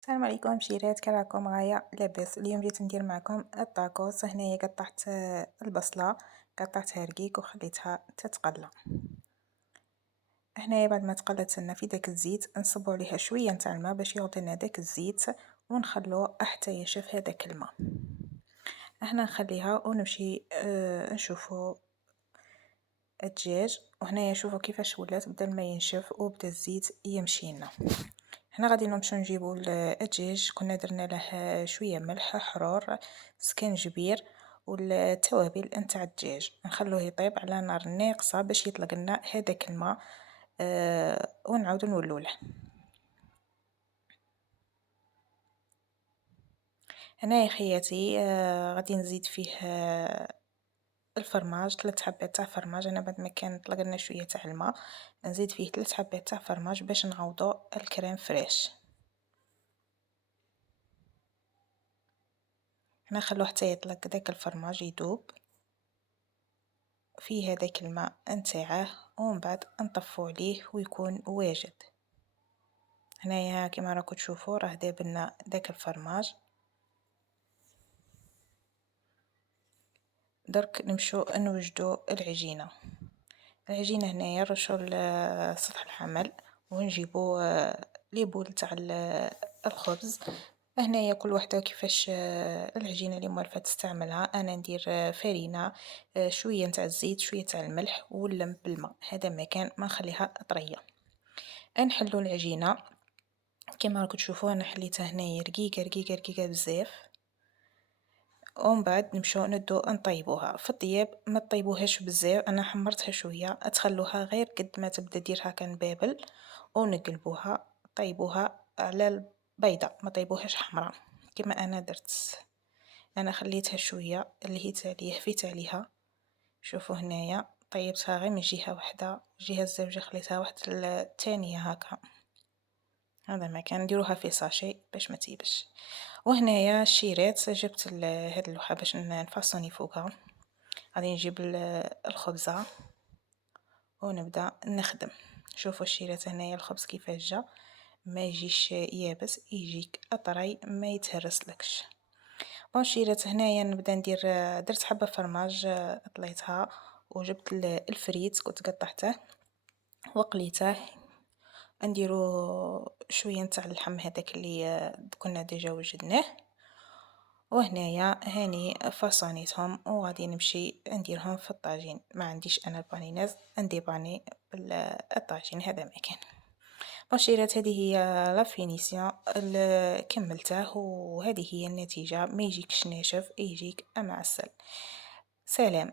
السلام عليكم مشيرات، كي راكم؟ غاية لاباس. اليوم جيت ندير معكم الطاكوس. هنايا قطعت البصلة، قطعتها رقيق وخليتها تتقلى. هنايا بعد ما تقلت لنا في داك الزيت نصبو عليها شويه نتاع الماء باش يغطي داك الزيت، ونخلوه حتى ينشف هذاك الماء. هنا نخليها ونمشي نشوفو الدجاج. وهنايا شوفوا كيفاش ولات، بدا الماء ينشف وبدا الزيت يمشي لنا. هنا غادي نمشيو نجيبو الدجاج، كنا درنا له شويه ملح حرور سكنجبير والتوابل نتاع الدجاج، نخلوه يطيب على نار ناقصه باش يطلق لنا هذاك الماء. ونعاودو نولوله. هنا يا خياتي غادي نزيد فيه الفرماج، 3 حبات تاع فرماج. انا بعد ما كان طلق لنا شويه تاع الماء نزيد فيه 3 حبات تاع فرماج باش نعوضو الكريم فريش. نخلوه حتى يطلق داك الفرماج يذوب فيه هذاك الماء نتاعه، ومن بعد نطفو عليه ويكون واجد. هنايا كما راكم تشوفوا راه داب لنا داك الفرماج. درك نمشو نوجدو العجينه. هنايا نرشو سطح الحمل ونجيبو لي بول تاع الخبز. هنايا كل وحده كيفاش العجينه اللي موالفه تستعملها. انا ندير فرينه، شويه نتاع الزيت، شويه تاع الملح واللم بالماء، هذا ما كان ما نخليها طريه. نحلو العجينه كما راكم تشوفوا، انا حليتها هنايا رقيقه رقيقه رقيقه بزاف. ومن بعد نمشيو ندو نطيبوها. في الطياب ما تطيبوهاش بزاف، انا حمرتها شويه، تخلوها غير قد ما تبدا دير هكا نبابل ونقلبوها. طيبوها على البيضه، ما طيبوهاش حمراء كما انا درت. انا خليتها شويه اللي هي تاليه في تاليها. شوفوا هنايا طيبتها غير من جهه واحده، الجهه الزوجه خليتها واحد الثانيه هكا. هذا ما كان نديروها في ساشي باش ما تيبش. وهنايا الشيرات جبت هاد اللوحه باش نفصني فوقها. غادي نجيب الخبزه ونبدا نخدم. شوفوا الشيرات هنايا الخبز كيفاش جا، ما يجيش يابس، يجيك اطري ما يتهرسلكش. الشيرات هنايا نبدا ندير. درت حبه فرماج طليتها، وجبت الفريت كنت قطعته وقليته. نديرو شويه نتاع اللحم هذاك اللي كنا ديجا وجدناه. وهنايا هاني فصانيتهم وغادي نمشي نديرهم في الطاجين. ما عنديش انا البانيناز، ندير باني بالطاجين، هذا ما كان. بشيرات هذه هي لا فينيسيون اللي كملته، وهذه هي النتيجه. ما يجيكش ناشف، يجيك معسل. سلام.